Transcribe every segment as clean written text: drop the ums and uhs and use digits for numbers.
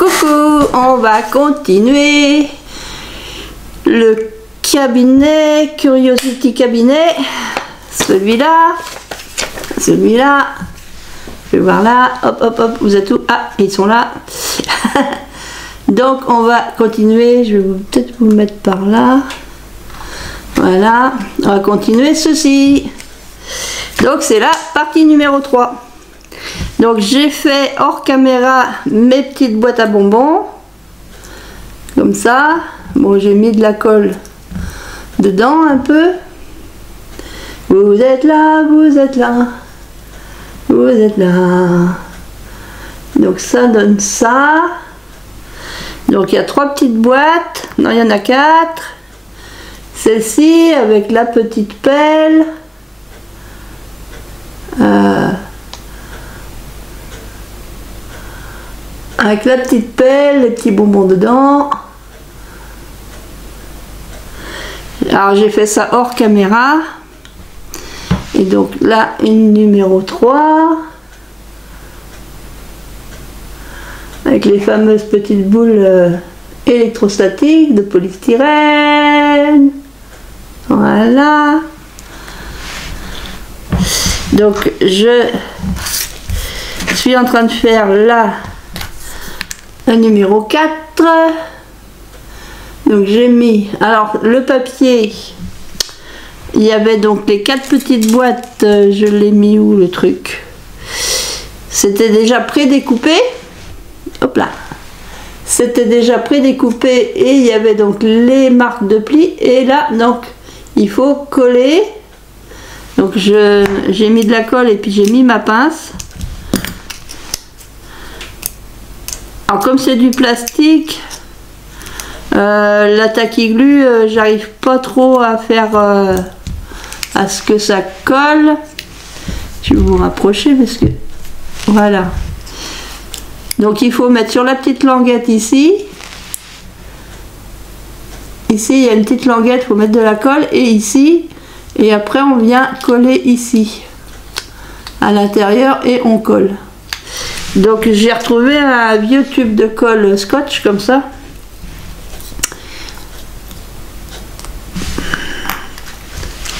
Coucou, on va continuer le cabinet, Curiosity Cabinet, celui-là, je vais voir là, hop hop hop, vous êtes où? Ah, ils sont là. Donc on va continuer, je vais peut-être vous mettre par là, voilà, on va continuer ceci. Donc c'est la partie numéro 3. Donc j'ai fait hors caméra mes petites boîtes à bonbons, comme ça. Bon, j'ai mis de la colle dedans un peu. Vous êtes là, vous êtes là, vous êtes là. Donc ça donne ça. Donc il y a 3 petites boîtes, non il y en a 4. Celle-ci avec la petite pelle. Avec la petite pelle, les petits bonbons dedans. Alors j'ai fait ça hors caméra. Et donc là, une numéro 3. Avec les fameuses petites boules électrostatiques de polystyrène. Voilà. Donc je suis en train de faire là le numéro 4. Donc j'ai mis, alors le papier, il y avait donc les 4 petites boîtes, je l'ai mis où le truc? C'était déjà prédécoupé. Hop là. C'était déjà prédécoupé et il y avait donc les marques de plis. Et là, donc, il faut coller. Donc j'ai mis de la colle et puis j'ai mis ma pince. Alors comme c'est du plastique, la tacky-glue, j'arrive pas trop à faire à ce que ça colle. Je vais vous rapprocher parce que voilà. Donc il faut mettre sur la petite languette ici. Ici il y a une petite languette, il faut mettre de la colle et ici. Et après on vient coller ici à l'intérieur et on colle. Donc j'ai retrouvé un vieux tube de colle scotch comme ça.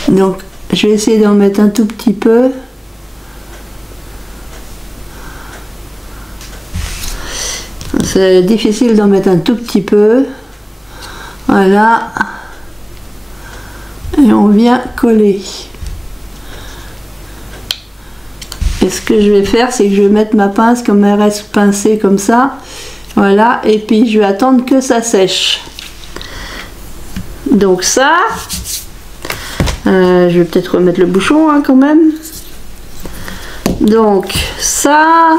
Donc je vais essayer d'en mettre un tout petit peu. C'est difficile d'en mettre un tout petit peu. Voilà. Et on vient coller. Et ce que je vais faire, c'est que je vais mettre ma pince comme elle reste pincée comme ça. Voilà. Et puis je vais attendre que ça sèche. Donc ça, je vais peut-être remettre le bouchon hein, quand même. Donc ça.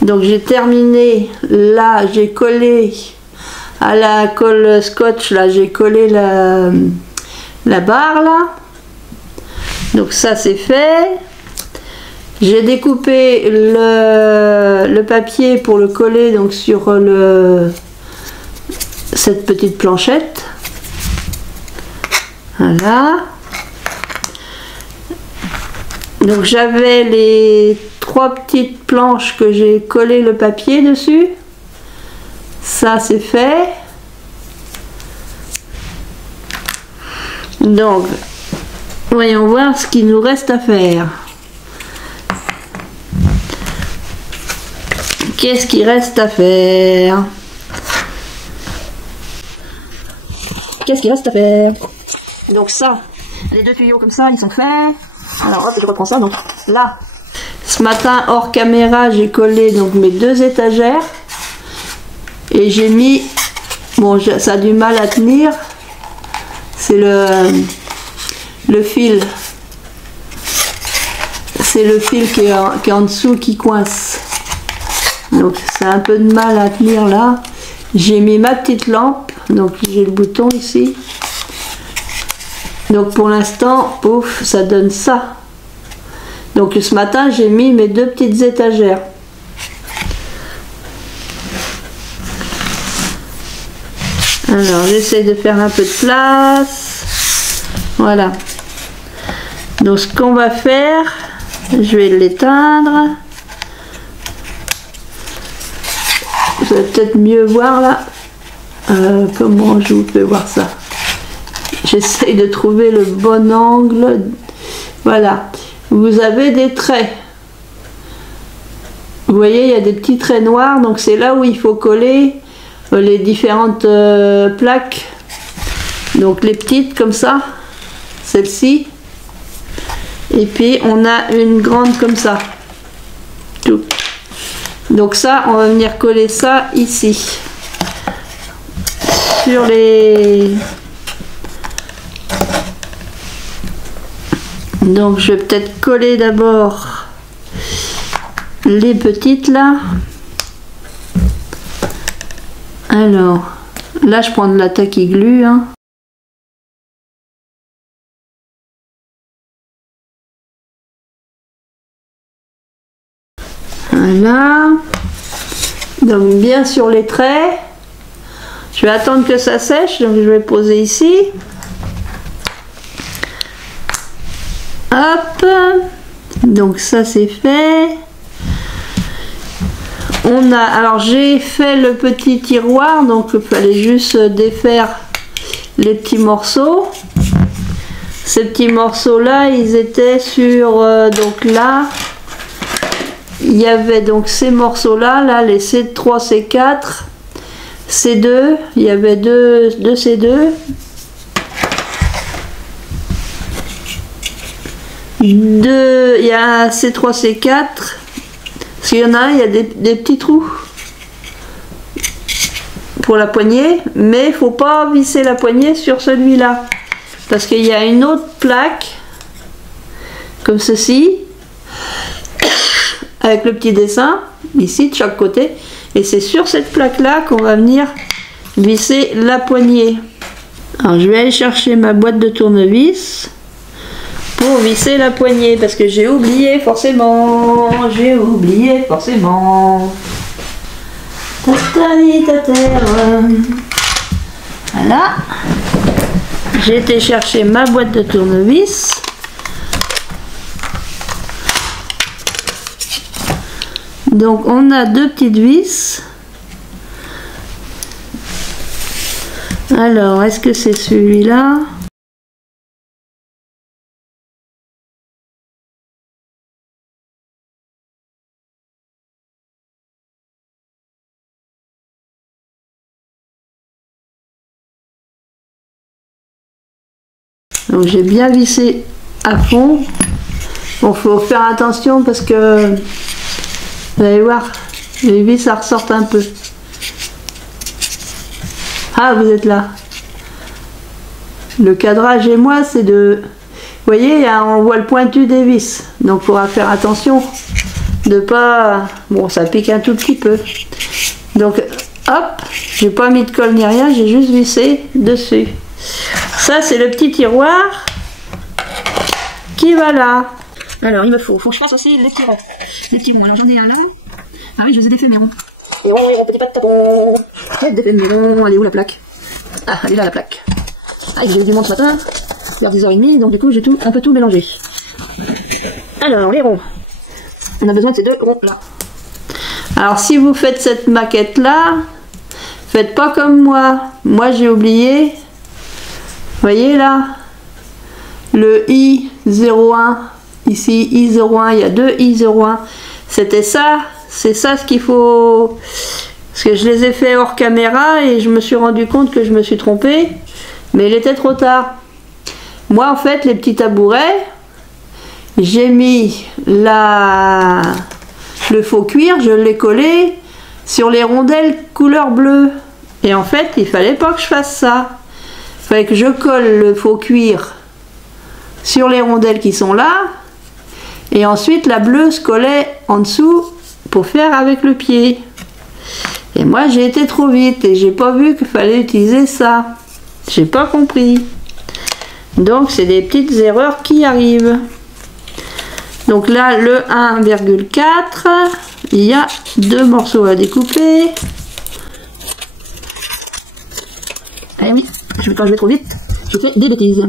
Donc j'ai terminé. Là, j'ai collé à la colle scotch. Là, j'ai collé la barre là. Donc ça c'est fait. J'ai découpé le papier pour le coller donc sur cette petite planchette. Voilà. Donc j'avais les 3 petites planches que j'ai collé le papier dessus. Ça c'est fait. Donc voyons voir ce qu'il nous reste à faire. Qu'est-ce qu'il reste à faire? Qu'est-ce qu'il reste à faire? Donc ça, les 2 tuyaux comme ça, ils sont faits. Alors hop, je reprends ça. Donc là, ce matin hors caméra, j'ai collé donc mes 2 étagères. Et j'ai mis, bon ça a du mal à tenir. C'est le fil. C'est le fil qui est en dessous qui coince. Donc c'est un peu de mal à tenir là. J'ai mis ma petite lampe, donc j'ai le bouton ici. Donc pour l'instant, pouf, ça donne ça. Donc ce matin j'ai mis mes 2 petites étagères. Alors j'essaie de faire un peu de place. Voilà. Donc ce qu'on va faire, je vais l'éteindre. vous allez peut-être mieux voir là. Comment je vous fais voir ça? J'essaye de trouver le bon angle. Voilà. Vous avez des traits. Vous voyez, il y a des petits traits noirs. Donc c'est là où il faut coller les différentes plaques. Donc les petites comme ça. Celle-ci. Et puis on a une grande comme ça. Tout. Donc ça, on va venir coller ça ici. Sur les... Donc je vais peut-être coller d'abord les petites là. Alors, là je prends de la taquiglu. Hein. Voilà. Donc bien sur les traits. Je vais attendre que ça sèche, donc je vais poser ici. Hop. Donc ça c'est fait. On a, alors j'ai fait le petit tiroir, donc il fallait juste défaire les petits morceaux. Ces petits morceaux là, ils étaient sur, donc là, il y avait donc ces morceaux là, les C3, C4. C2, il y avait deux C2. Il y a un C3, C4. Parce qu'il y en a un, il y a des petits trous pour la poignée. Mais il ne faut pas visser la poignée sur celui-là. Parce qu'il y a une autre plaque, comme ceci, avec le petit dessin, ici de chaque côté. Et c'est sur cette plaque-là qu'on va venir visser la poignée. Alors je vais aller chercher ma boîte de tournevis pour visser la poignée. Parce que j'ai oublié forcément. J'ai oublié forcément. Voilà. J'ai été chercher ma boîte de tournevis. Donc on a deux petites vis. Alors, est-ce que c'est celui-là? Donc j'ai bien vissé à fond. Bon, faut faire attention parce que vous allez voir, les vis ça ressortent un peu. Ah, vous êtes là. Le cadrage et moi, c'est de... Vous voyez, on voit le pointu des vis. Donc, il faudra faire attention de pas... Bon, ça pique un tout petit peu. Donc, hop, j'ai pas mis de colle ni rien, j'ai juste vissé dessus. Ça, c'est le petit tiroir qui va là. Alors, il me faut que je fasse aussi les petits ronds. Alors, j'en ai un là. Ah oui, je les ai défaits mes ronds. Et ronds, petit pas de tapon. Défaits mes ronds. Elle est où la plaque? Ah, elle est là la plaque. Ah, j'ai eu du monde ce matin, vers 10h30, donc du coup, j'ai un peu tout mélangé. Alors, les ronds. On a besoin de ces deux ronds là. Alors, si vous faites cette maquette là, faites pas comme moi. Moi, j'ai oublié. Vous voyez là? Le I01. Ici, I01, il y a deux I01. C'était ça, c'est ça ce qu'il faut... Parce que je les ai fait hors caméra et je me suis rendu compte que je me suis trompée. Mais il était trop tard. Moi, en fait, les petits tabourets, j'ai mis le faux cuir, je l'ai collé sur les rondelles couleur bleue. Et en fait, il fallait pas que je fasse ça. Il fallait que je colle le faux cuir sur les rondelles qui sont là. Et ensuite, la bleue se collait en dessous pour faire avec le pied. Et moi, j'ai été trop vite et j'ai pas vu qu'il fallait utiliser ça. J'ai pas compris. Donc, c'est des petites erreurs qui arrivent. Donc là, le 1,4, il y a deux morceaux à découper. Eh oui, quand je vais trop vite, je fais des bêtises.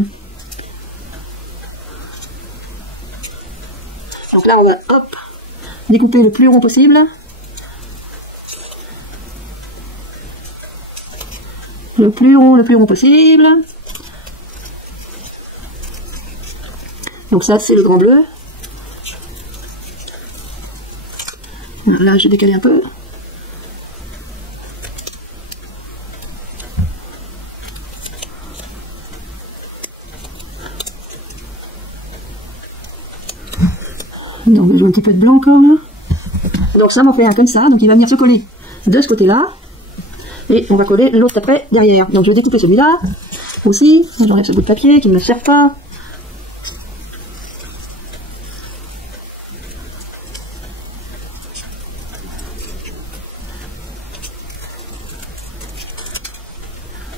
Donc là, on va hop, découper le plus rond possible. le plus rond possible. Donc ça c'est le grand bleu. Là je décale un peu. Donc je joue un petit peu de blanc encore là. Donc ça m'en fait un comme ça, donc il va venir se coller de ce côté là. Et on va coller l'autre après derrière. Donc je vais découper celui-là aussi. J'enlève ce bout de papier qui ne me sert pas.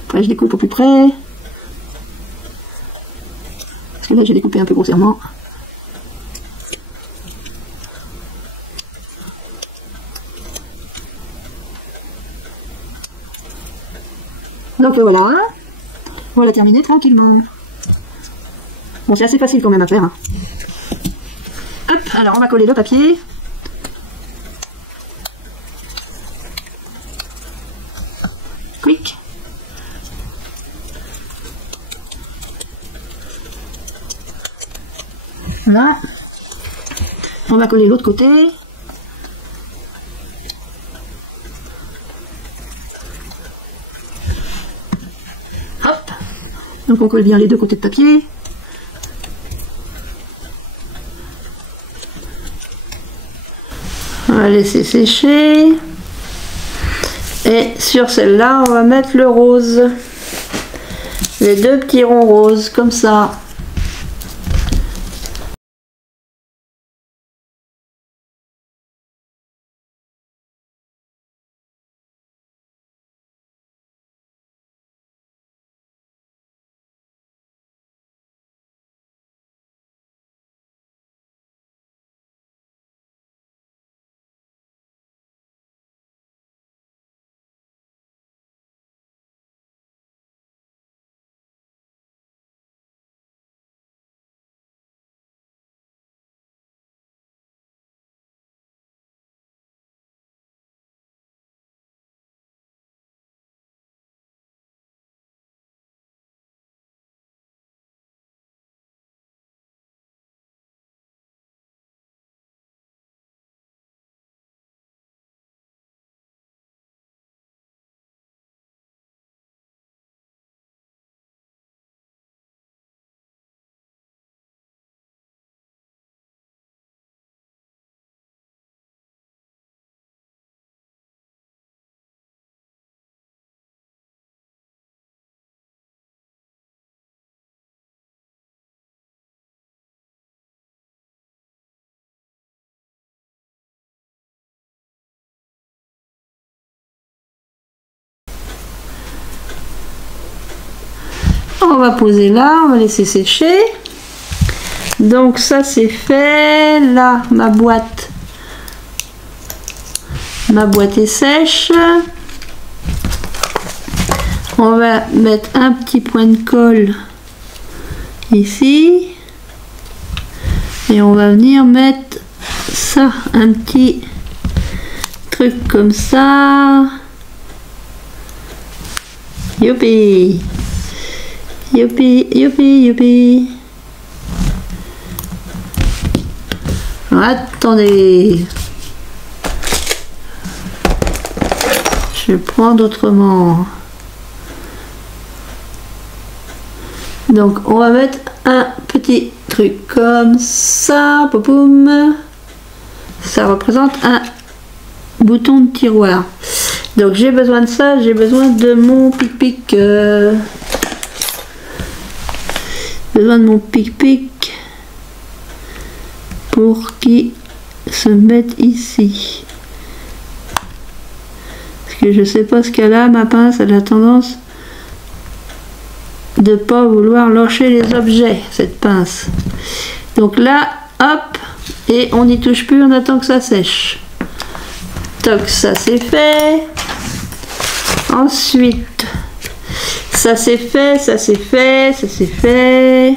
Après je découpe au plus près. Parce que là j'ai découpé un peu grossièrement. Donc voilà, on va la terminer tranquillement. Bon, c'est assez facile quand même à faire. Hein. Hop, alors on va coller le papier. Clic. Là, on va coller l'autre côté. Donc on colle bien les deux côtés de papier. On va laisser sécher. Et sur celle-là, on va mettre le rose. Les deux petits ronds roses, comme ça. On va poser là, on va laisser sécher. Donc ça c'est fait. Là, ma boîte est sèche. On va mettre un petit point de colle ici. Et on va venir mettre ça, un petit truc comme ça. Youpi! Youpi, youpi, youpi. Attendez. Je vais prendre autrement. Donc on va mettre un petit truc comme ça. Poum. Ça représente un bouton de tiroir. Donc j'ai besoin de ça, j'ai besoin de mon pic-pic. Besoin de mon pic-pic pour qu'il se mette ici. Parce que je sais pas ce qu'elle a, ma pince, elle a tendance de pas vouloir lâcher les objets, cette pince. Donc là, hop, et on n'y touche plus, on attend que ça sèche. Toc, ça c'est fait. Ensuite, ça c'est fait, ça c'est fait, ça c'est fait.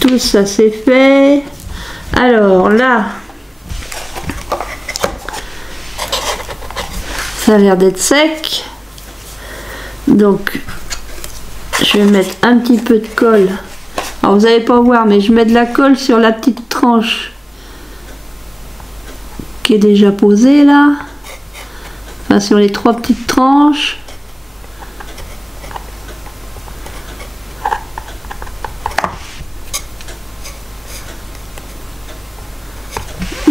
Tout ça c'est fait. Alors là, ça a l'air d'être sec. Donc je vais mettre un petit peu de colle. Alors vous n'allez pas voir, mais je mets de la colle sur la petite tranche qui est déjà posée là. Enfin sur les 3 petites tranches.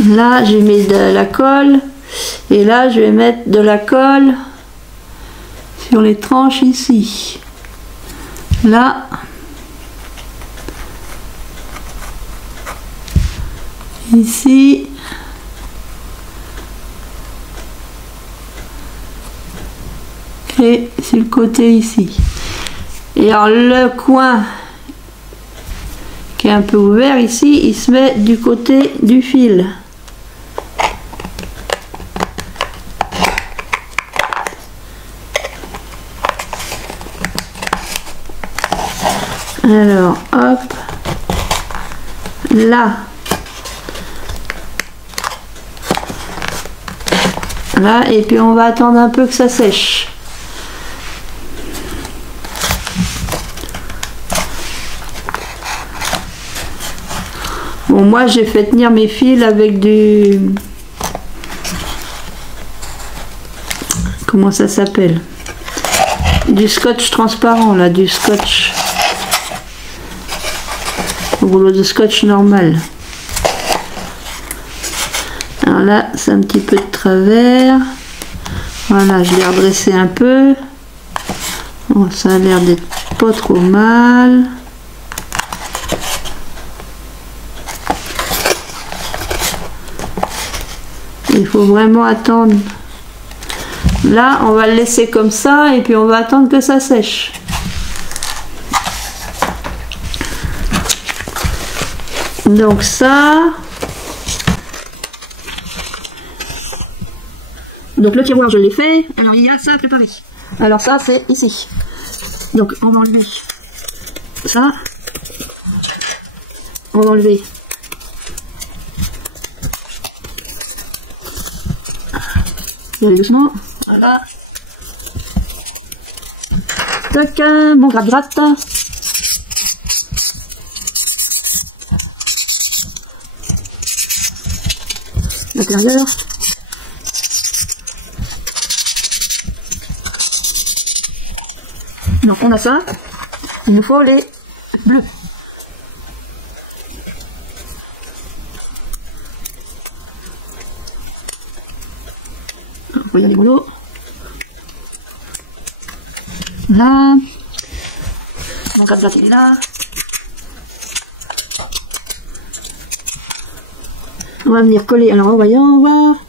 Là j'ai mis de la colle. Et là je vais mettre de la colle sur les tranches ici. Là. Ici. Et sur le côté ici. Et alors le coin qui est un peu ouvert ici, il se met du côté du fil. Alors, hop, là, là, et puis on va attendre un peu que ça sèche. Bon, moi j'ai fait tenir mes fils avec du... Comment ça s'appelle? Du scotch transparent, là, du scotch... rouleau de scotch normal. Alors là, c'est un petit peu de travers. Voilà, je l'ai redressé un peu. Bon, ça a l'air d'être pas trop mal. Il faut vraiment attendre. Là, on va le laisser comme ça et puis on va attendre que ça sèche. Donc ça, donc le tiroir je l'ai fait, alors il y a ça à préparer. Alors ça c'est ici. Donc on va enlever ça, on va enlever doucement, voilà. Tac, mon gratte-gratte. L'intérieur. Donc on a ça, il nous faut les bleus. Il y a les rouleaux. Là. Mon gratte-gratte il est là. On va venir coller, alors en voyant, on va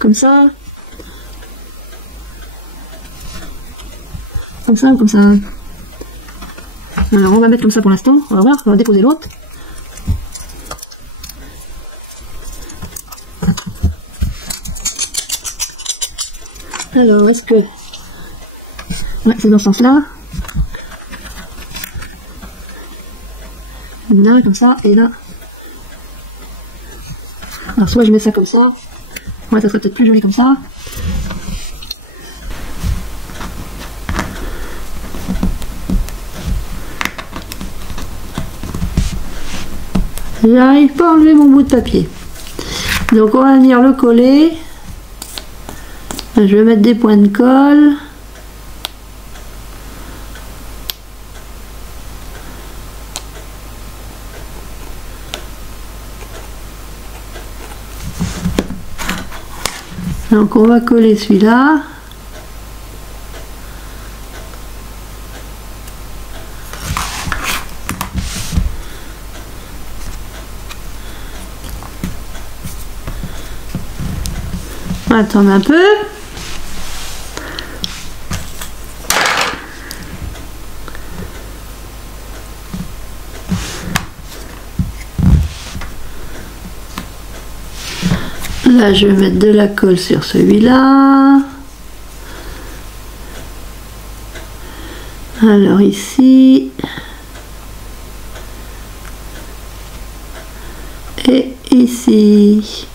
comme ça. Comme ça ou comme ça. Alors on va mettre comme ça pour l'instant, on va voir, on va déposer l'autre. Alors est-ce que... Ouais, c'est dans ce sens-là. Là, comme ça, et là. Alors soit je mets ça comme ça, ouais, ça serait peut-être plus joli comme ça. J'arrive pas à enlever mon bout de papier. Donc on va venir le coller. Je vais mettre des points de colle. Donc on va coller celui-là. On va attendre un peu. Là, je vais mettre de la colle sur celui-là. Alors ici. Et ici.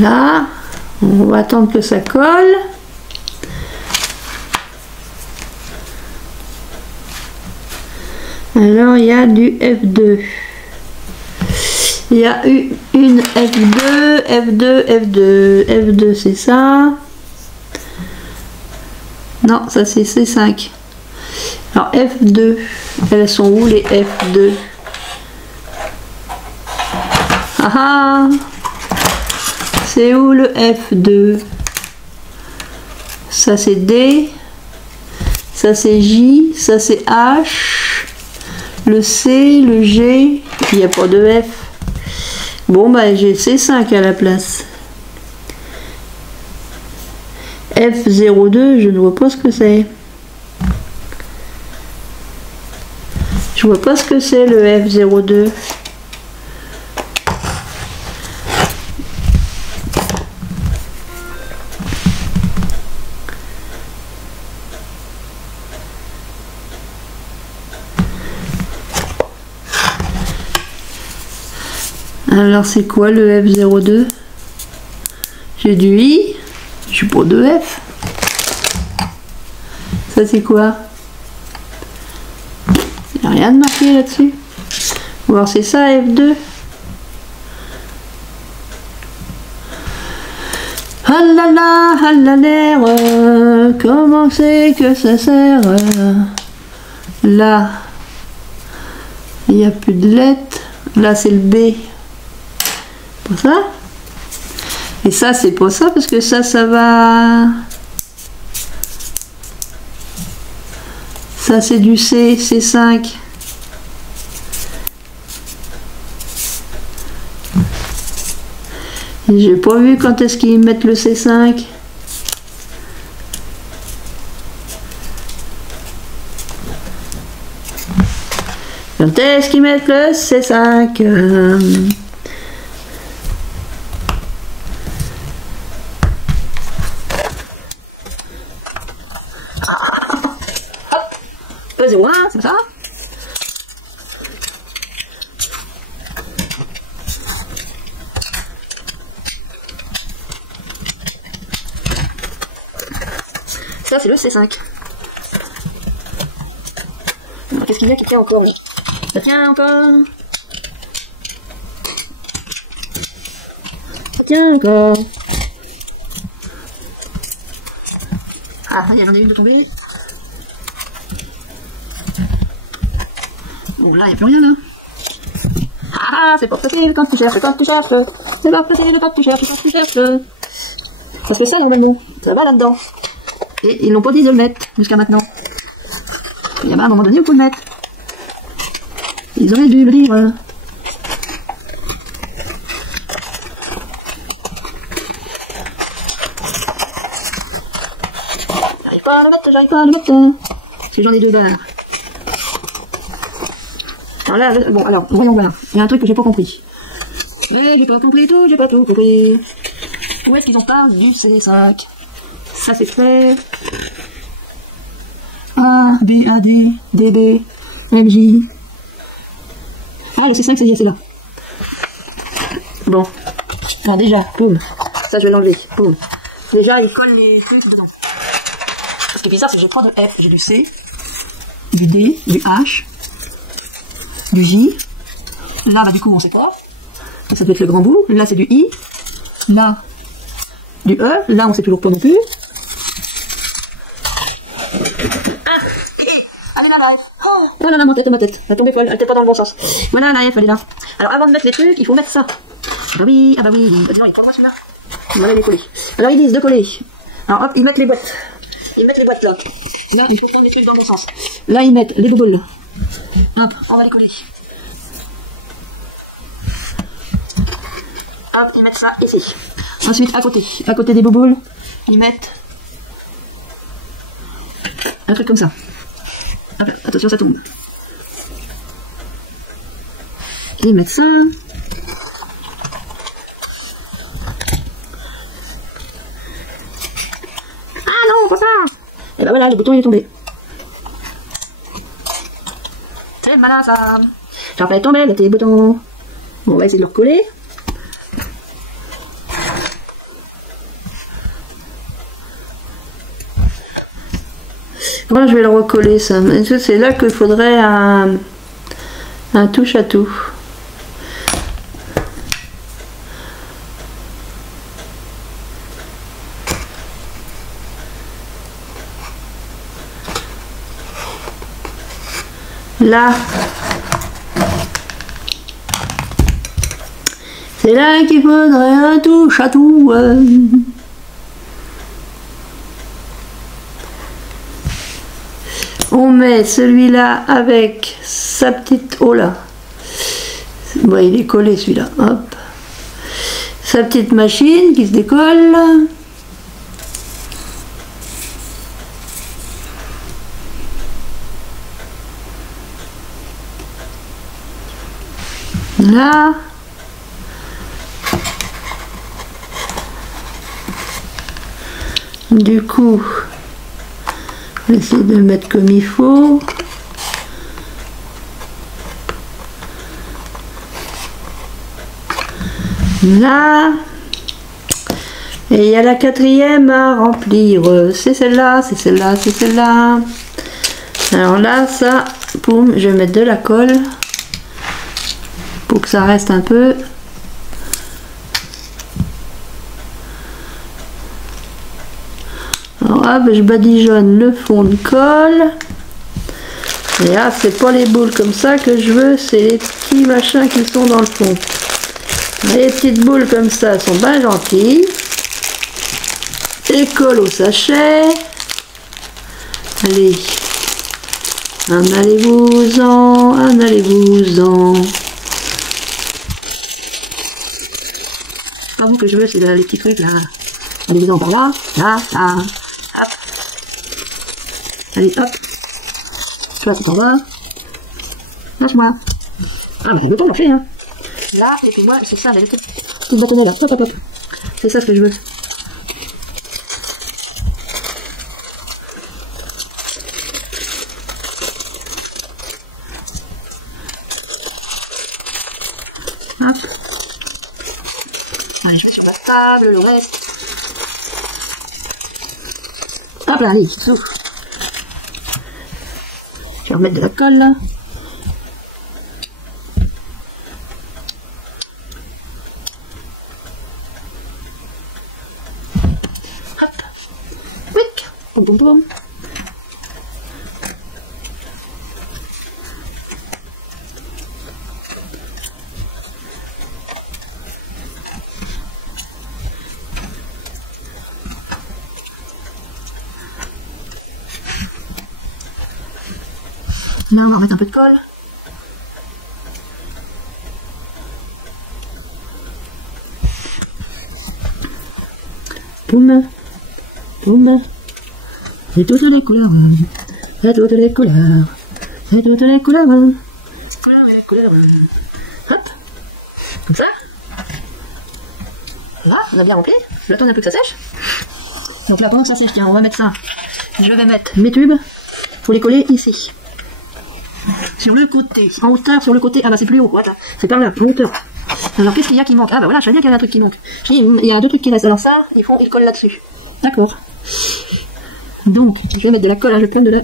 Là, on va attendre que ça colle. Alors, il y a du F2. Il y a eu une F2, F2, F2. F2, c'est ça. Non, ça c'est C5. Alors, F2. Elles sont où les F2? Ah ah! C'est où le F2? Ça c'est D. Ça c'est J. Ça c'est H. Le C, le G, il n'y a pas de F. Bon, bah j'ai C5 à la place. F02, je ne vois pas ce que c'est. Je vois pas ce que c'est le F02. Alors c'est quoi le F02? J'ai du I, j'ai pas de F. Ça c'est quoi? Il n'y a rien de marqué là-dessus. Ou alors c'est ça F2. Ah là là, ah là l'air, comment c'est que ça sert? Là, il n'y a plus de lettres. Là c'est le B. Pour ça. Et ça c'est pour ça parce que ça va. Ça c'est du C, C5. J'ai pas vu quand est-ce qu'ils mettent le C5. Quand est-ce qu'ils mettent le C5? E01, c'est ça? Ça, c'est le C5. Qu'est-ce qu'il y a qui tient encore? Ça tient encore. Ça tient encore. Ah, il y en a une de tombée. Bon, là, il n'y a plus rien, là. Ah, c'est pas facile quand tu cherches, quand tu cherches. C'est pas facile quand tu cherches, quand tu cherches. Ça se fait ça, normalement. Ça va là-dedans. Et ils n'ont pas dit de le mettre, jusqu'à maintenant. Il y a un moment donné où il faut le mettre. Ils auraient dû le dire. J'arrive pas à le mettre, j'arrive pas à le mettre. Si j'en ai deux verres. Alors là, bon, alors, voyons voir. Il y a un truc que j'ai pas compris. J'ai pas compris tout, j'ai pas tout compris. Où est-ce qu'ils en parlent du C5? Ça c'est fait. A, B, A, D, D, B, L, J. Ah, le C5 c'est là. Bon. Alors déjà, boum. Ça je vais l'enlever. Boum. Déjà, il colle les trucs dedans. Ce qui est bizarre, c'est que j'ai pas de F, j'ai du C, du D, du H, du J. Là, bah du coup, on sait pas. Ça peut être le grand bout. Là, c'est du I. Là, du E. Là, on sait toujours pas non plus. Ah, allez là, la F. Oh là là, ma tête. Elle est tombée folle, elle était pas dans le bon sens. Voilà, la F, elle est là. Alors, avant de mettre les trucs, il faut mettre ça. Ah bah oui. Dis donc, il est pas droit celui-là. Voilà, il est collé. Alors, ils disent de coller. Alors, hop, ils mettent les boîtes. Ils mettent les boîtes là. Là, il faut prendre les trucs dans le bon sens. Là, ils mettent les boules. Hop, on va les coller. Hop, ils mettent ça ici. Ensuite, à côté des bouboules, ils mettent un truc comme ça. Hop, attention, ça tombe. Ils mettent ça. Ah non, pas ça. Et ben voilà, le bouton il est tombé. C'est malin ça. J'en fais tomber le petit bouton. Bon, on va essayer de le recoller. Comment je vais le recoller ça? C'est là qu'il faudrait un touche à tout. Là, c'est là qu'il faudrait un touche à tout. On met celui-là avec sa petite... Oh là, bon, il est collé celui-là. Hop, sa petite machine qui se décolle. Là, du coup, on va essayer de le mettre comme il faut. Là, et il y a la quatrième à remplir. C'est celle-là, c'est celle-là, c'est celle-là. Alors là, ça, boum, je vais mettre de la colle. Pour que ça reste un peu. Alors hop, je badigeonne le fond de colle. Et là, c'est pas les boules comme ça que je veux, c'est les petits machins qui sont dans le fond. Les petites boules comme ça sont bien gentilles. Et colle au sachet. Allez. En allez-vous-en, en allez-vous-en. Pas vous que je veux, c'est les petits trucs là. Allez-vous-en par là, là, là, hop. Allez, hop. Toi, c'est en bas. Lâche-moi. Ah, mais le temps lâcher, hein. Là, et puis moi, c'est ça, les petites bâtonnets là. Hop, hop, hop. C'est ça ce que je veux. Hop. Allez, je mets sur ma table, le reste. Hop là, allez, souffle. Je vais remettre de la colle là. Hop. Wick. Boum, boum, boum. Là, on va remettre un peu de colle. Boum, boum. C'est toutes les couleurs. C'est toutes les couleurs. C'est toutes les couleurs. Les couleurs. Hop. Comme ça. Là, on a bien rempli. Je vais attendre un peu que ça sèche. Donc là, pendant que ça sèche, tiens, on va mettre ça. Je vais mettre mes tubes pour les coller ici. Sur le côté, en hauteur, sur le côté, ah bah c'est plus haut, voilà, c'est par là, en hauteur. Alors qu'est-ce qu'il y a qui manque? Ah bah voilà, je sais bien qu'il y a un truc qui manque. Il y a deux trucs qui restent, alors ça, ils collent là-dessus. D'accord. Donc, je vais mettre de la colle, hein, je vais prendre de la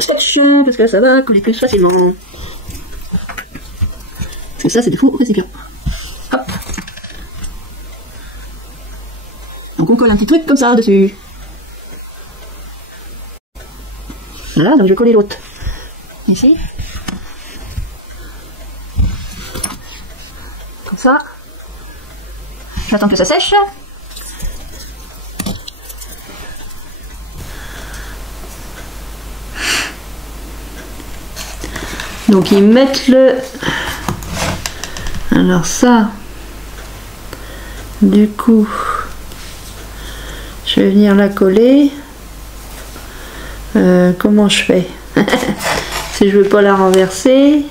station, parce que là ça va coller plus facilement. Parce que ça c'est des faux récipients. Hop. Donc on colle un petit truc comme ça dessus. Voilà, donc je vais coller l'autre. Ici. Comme ça. J'attends que ça sèche. Donc ils mettent le... Alors ça, du coup, je vais venir la coller. Comment je fais? Si je veux pas la renverser,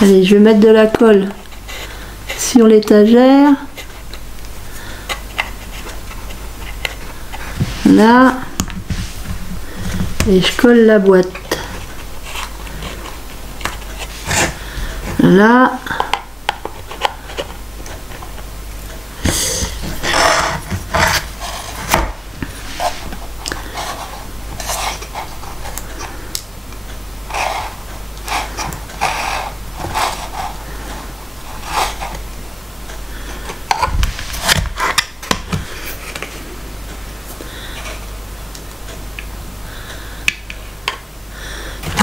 allez, je vais mettre de la colle sur l'étagère. Là, et je colle la boîte. Là.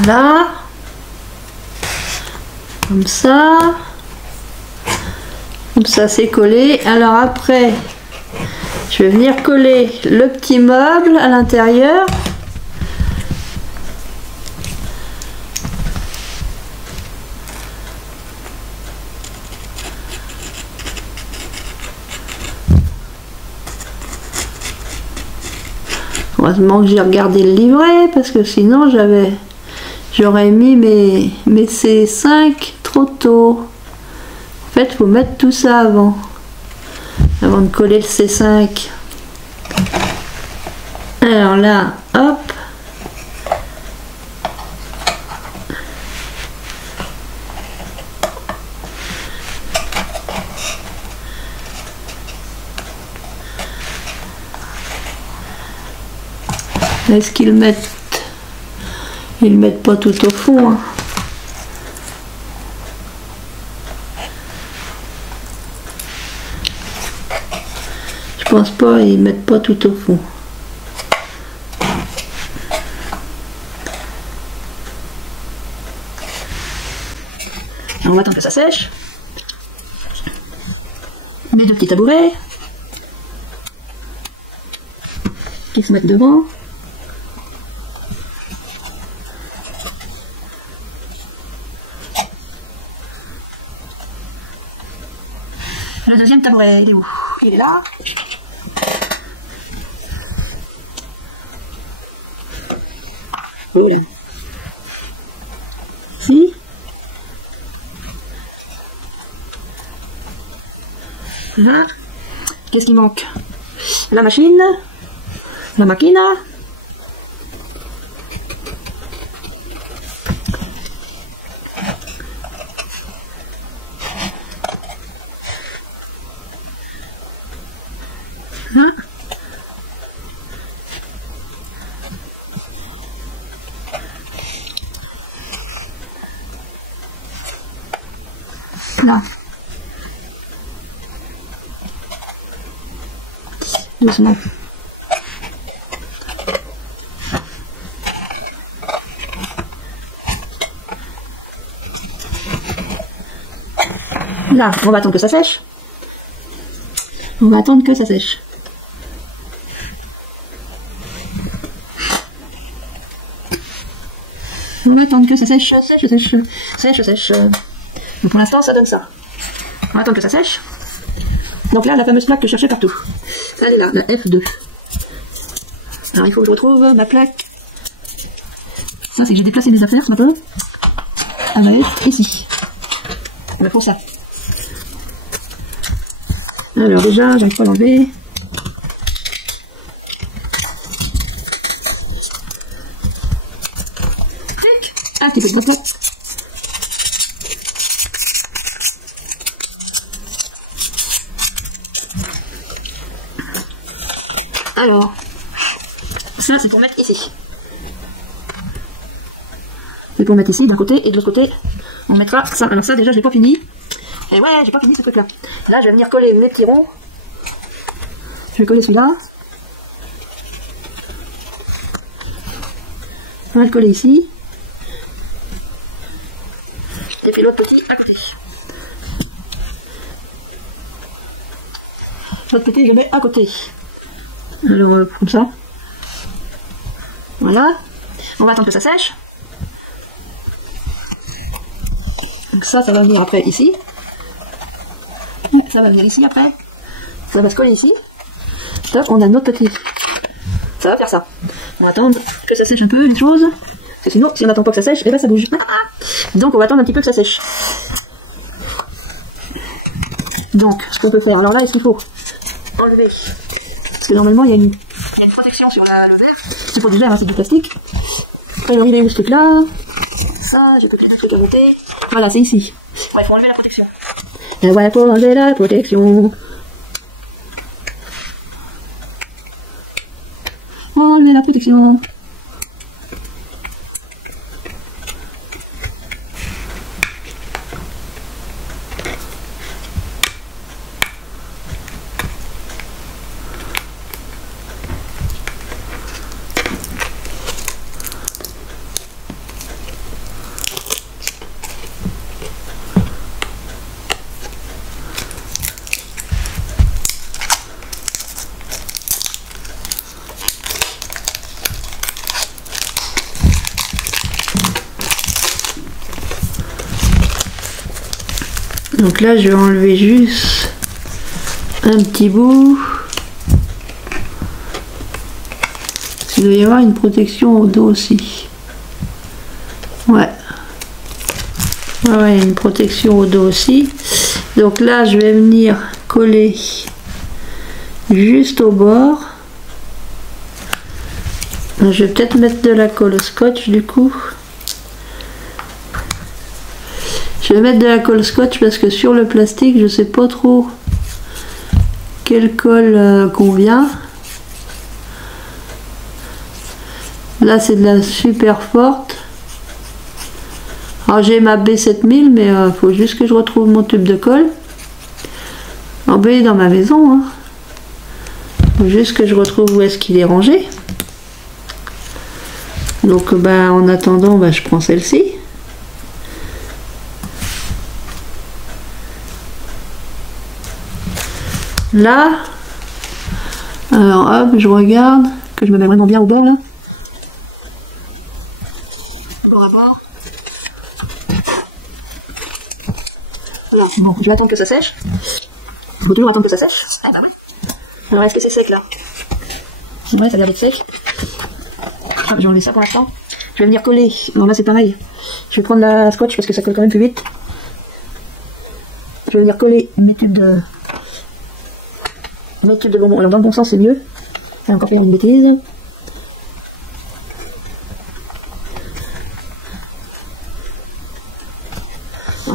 Voilà. Comme ça. Comme ça, c'est collé. Alors après, je vais venir coller le petit meuble à l'intérieur. Heureusement que j'ai regardé le livret parce que sinon j'aurais mis mes C5 trop tôt. En fait, il faut mettre tout ça avant de coller le C5. Alors là, hop. Est-ce qu'ils mettent... Ils mettent pas tout au fond, hein. Je pense pas, ils mettent pas tout au fond. Alors on va attendre que ça sèche. Mes deux petits tabourets qui se mettent devant. Le deuxième tabouret, il est où? Il est là. Voilà. Si. Voilà. Qu'est-ce qui manque? La machine. La machine. Là. Doucement. Là, on va attendre que ça sèche. On va attendre que ça sèche. On va attendre que ça sèche, sèche. Donc pour l'instant, ça donne ça. On va attendre que ça sèche. Donc là, la fameuse plaque que je cherchais partout. Elle est là, la F2. Alors il faut que je retrouve ma plaque. Ça, c'est que j'ai déplacé mes affaires, un peu. Elle va être ici. On va pour ça. Alors déjà, j'arrive pas à l'enlever. Ah, tu peux te plaque. Alors, ça c'est pour mettre ici. C'est pour mettre ici d'un côté et de l'autre côté, on mettra ça. Alors ça déjà j'ai pas fini. Et ouais, j'ai pas fini ce truc là. Là je vais venir coller mes petits ronds. Je vais coller celui-là. On va le coller ici. Et puis l'autre petit à côté. L'autre petit je mets à côté. Alors comme ça. Voilà. On va attendre que ça sèche. Donc ça va venir après ici. Ça va venir ici après. Ça va se coller ici. Là, on a notre petit. Ça va faire ça. On va attendre que ça sèche un peu les choses. Parce que sinon, si on n'attend pas que ça sèche, eh ben ça bouge. Donc on va attendre un petit peu que ça sèche. Donc, ce qu'on peut faire. Alors là, est-ce qu'il faut enlever? Parce que normalement, il y a une protection sur le verre. C'est pour du verre, hein, c'est du plastique. Alors il est où ce truc là? Ça, j'ai peut-être un truc à monter. Voilà, c'est ici. Ouais, il faut enlever la protection. Et ouais, faut enlever la protection. Enlever la protection. Donc là je vais enlever juste un petit bout. Il doit y avoir une protection au dos aussi. Ouais. Ouais, une protection au dos aussi. Donc là je vais venir coller juste au bord. Je vais peut-être mettre de la colle au scotch du coup. Je vais mettre de la colle scotch parce que sur le plastique je sais pas trop quelle colle convient. Là c'est de la super forte. Alors j'ai ma B7000 mais il faut juste que je retrouve mon tube de colle. En B dans ma maison. Hein. Faut juste que je retrouve où est-ce qu'il est rangé. Donc bah, en attendant bah, je prends celle-ci. Là, alors hop, je regarde, que je me mets vraiment bien au bord là. Bord à bord. Voilà. Bon, je vais attendre que ça sèche. Il faut toujours attendre que ça sèche. Alors est-ce que c'est sec là? Ouais, ça a l'air d'être sec. Ah, j'ai enlevé ça pour l'instant. Je vais venir coller. Bon là c'est pareil. Je vais prendre la scotch parce que ça colle quand même plus vite. Je vais venir coller mes tubes de bonbons. Alors dans le bon sens c'est mieux. J'ai encore fait une bêtise.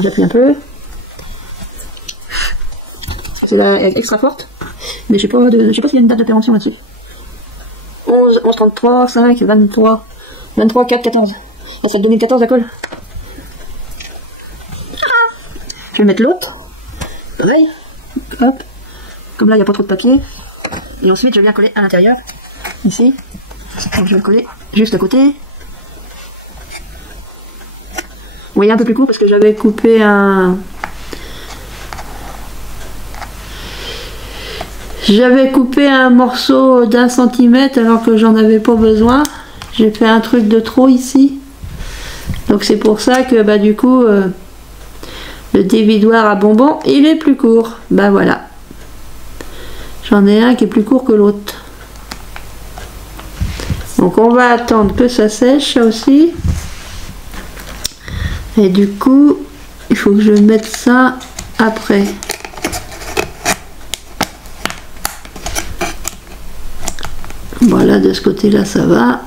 J'appuie un peu. C'est la extra forte. Mais je sais pas s'il y a une date de péremption là-dessus. 11, 11, 33, 5, 23, 23, 4, 14. Ah, c'est 2014 la colle. Je vais mettre l'autre. Pareil. Hop. Comme là il n'y a pas trop de papier. Et ensuite je viens coller à l'intérieur. Ici. Donc je vais le coller juste à côté. Vous voyez un peu plus court parce que j'avais coupé un... J'avais coupé un morceau d'1 centimètre alors que j'en avais pas besoin. J'ai fait un truc de trop ici. Donc c'est pour ça que bah du coup le dévidoir à bonbons il est plus court. Bah voilà. J'en ai un qui est plus court que l'autre. Donc on va attendre que ça sèche ça aussi. Et du coup il faut que je mette ça après. Voilà, de ce côté-là, ça va.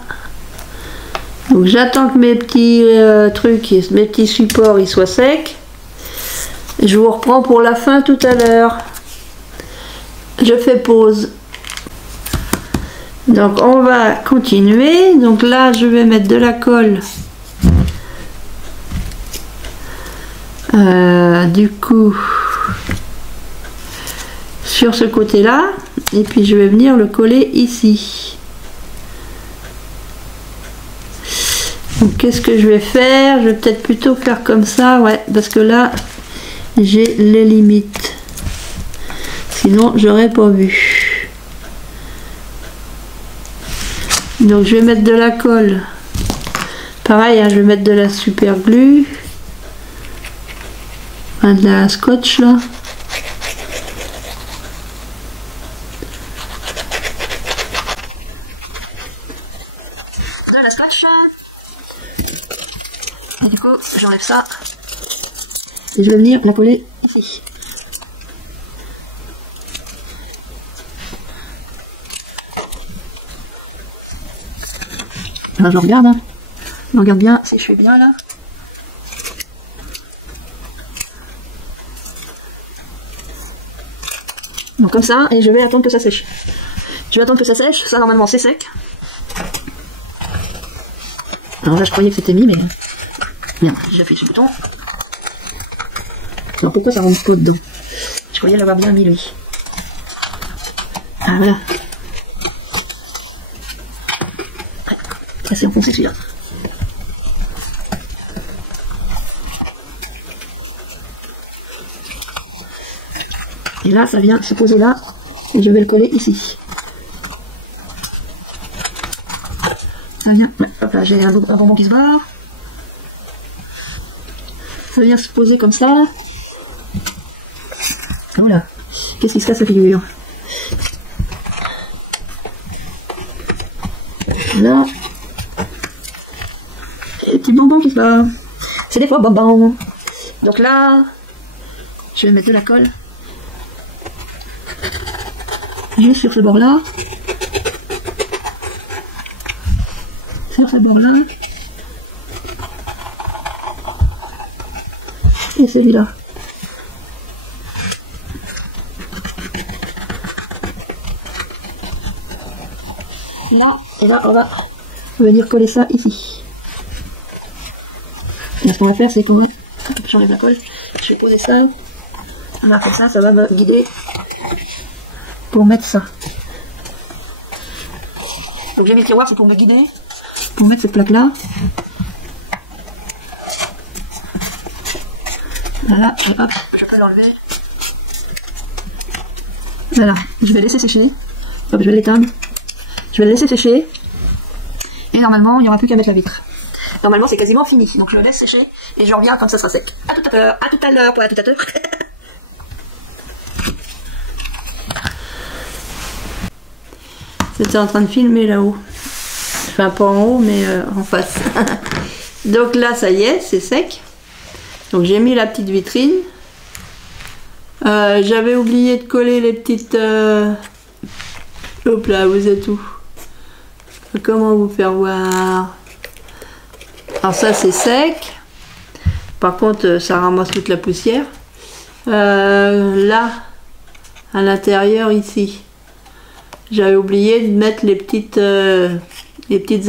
Donc j'attends que mes petits trucs, mes petits supports, ils soient secs. Je vous reprends pour la fin tout à l'heure. Je fais pause. Donc on va continuer. Donc là, je vais mettre de la colle. Du coup, sur ce côté-là. Et puis je vais venir le coller ici. Donc qu'est-ce que je vais faire? Je vais peut-être plutôt faire comme ça, ouais, parce que là j'ai les limites. Sinon j'aurais pas vu. Donc je vais mettre de la colle. Pareil, hein, je vais mettre de la super glue. Enfin, de la scotch là. J'enlève ça et je vais venir la coller ici. Alors je regarde, hein. Je regarde bien si je fais bien là. Donc comme ça, et je vais attendre que ça sèche. Je vais attendre que ça sèche, ça normalement c'est sec. Alors là je croyais que c'était mis mais... Merde, j'appuie sur le bouton. Alors pourquoi ça rentre pas dedans? Je croyais l'avoir bien mis lui. Ah voilà. Ouais, c'est enfoncé celui-là. Et là, ça vient se poser là. Et je vais le coller ici. Ça vient. Ouais, hop là, j'ai un bonbon qui se barre. Ça vient se poser comme ça. Qu'est-ce qui se casse la figure? Là. Et les petits bonbons qui se là. C'est des fois bonbons. Donc là, je vais mettre de la colle. Juste sur ce bord-là. Sur ce bord-là. Et celui-là. Là, et là, on va venir coller ça ici. Et ce qu'on va faire, c'est qu'on va... J'enlève la colle. Je vais poser ça. Voilà, comme ça va me guider pour mettre ça. Donc j'ai mis le tiroir, c'est pour me guider, pour mettre cette plaque-là. Voilà, et hop, je peux l'enlever. Voilà, je vais laisser sécher. Hop, je vais l'éteindre. Je vais le laisser sécher. Et normalement, il n'y aura plus qu'à mettre la vitre. Normalement, c'est quasiment fini. Donc je le laisse sécher et je reviens quand ça sera sec. A tout à l'heure. À tout à l'heure pour la tout à l'heure. C'était en train de filmer là-haut. Enfin, pas en haut, mais en face. Donc là, ça y est, c'est sec. Donc j'ai mis la petite vitrine. J'avais oublié de coller les petites... Hop là, vous êtes où? Comment vous faire voir? Alors ça, c'est sec. Par contre, ça ramasse toute la poussière. Là, à l'intérieur, ici, j'avais oublié de mettre les petites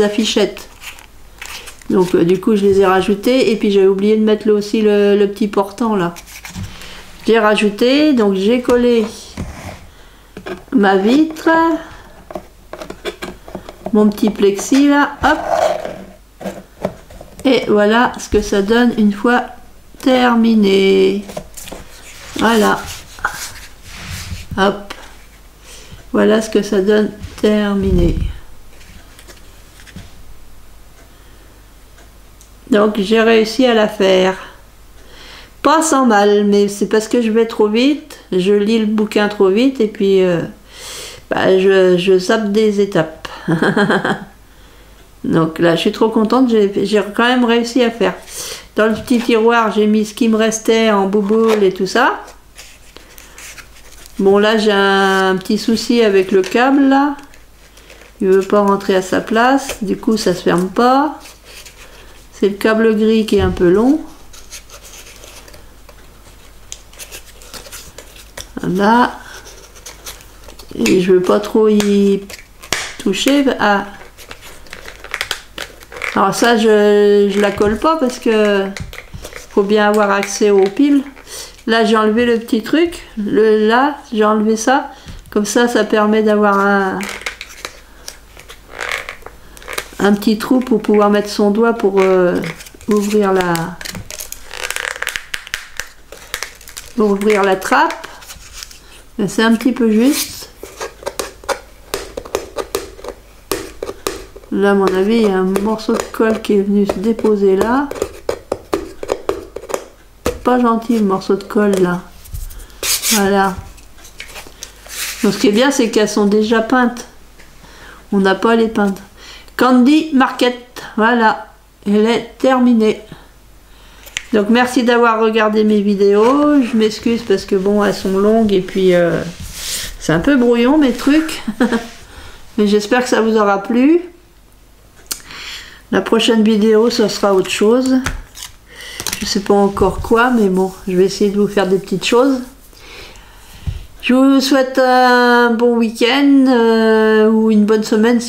affichettes. Donc du coup, je les ai rajoutées. Et puis j'avais oublié de mettre là aussi le petit portant là. J'ai rajouté, donc j'ai collé ma vitre, mon petit plexi là, hop. Et voilà ce que ça donne une fois terminé. Voilà. Hop. Voilà ce que ça donne terminé. Donc j'ai réussi à la faire. Pas sans mal, mais c'est parce que je vais trop vite. Je lis le bouquin trop vite et puis je zappe des étapes. Donc là, je suis trop contente. J'ai quand même réussi à faire. Dans le petit tiroir, j'ai mis ce qui me restait en bouboule et tout ça. Bon, là, j'ai un petit souci avec le câble, là. Il ne veut pas rentrer à sa place. Du coup, ça se ferme pas. C'est le câble gris qui est un peu long. Là. Et je veux pas trop y toucher. Ah. Alors ça, je la colle pas parce que faut bien avoir accès aux piles. Là, j'ai enlevé le petit truc. Là, j'ai enlevé ça. Comme ça, ça permet d'avoir un petit trou pour pouvoir mettre son doigt pour ouvrir la trappe. C'est un petit peu juste. Là, à mon avis, il y a un morceau de colle qui est venu se déposer là. Pas gentil le morceau de colle là. Voilà. Donc ce qui est bien, c'est qu'elles sont déjà peintes. On n'a pas à les peindre. Candy Market. Voilà. Elle est terminée. Donc merci d'avoir regardé mes vidéos. Je m'excuse parce que bon, elles sont longues et puis c'est un peu brouillon mes trucs. Mais j'espère que ça vous aura plu. La prochaine vidéo, ce sera autre chose. Je sais pas encore quoi, mais bon, je vais essayer de vous faire des petites choses. Je vous souhaite un bon week-end ou une bonne semaine,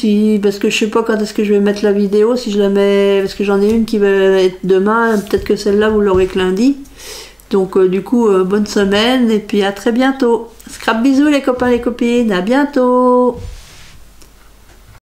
parce que je sais pas quand est-ce que je vais mettre la vidéo, si je la mets, parce que j'en ai une qui va être demain, peut-être que celle-là vous l'aurez que lundi. Donc du coup, bonne semaine et puis à très bientôt. Scrap bisous les copains et les copines, à bientôt.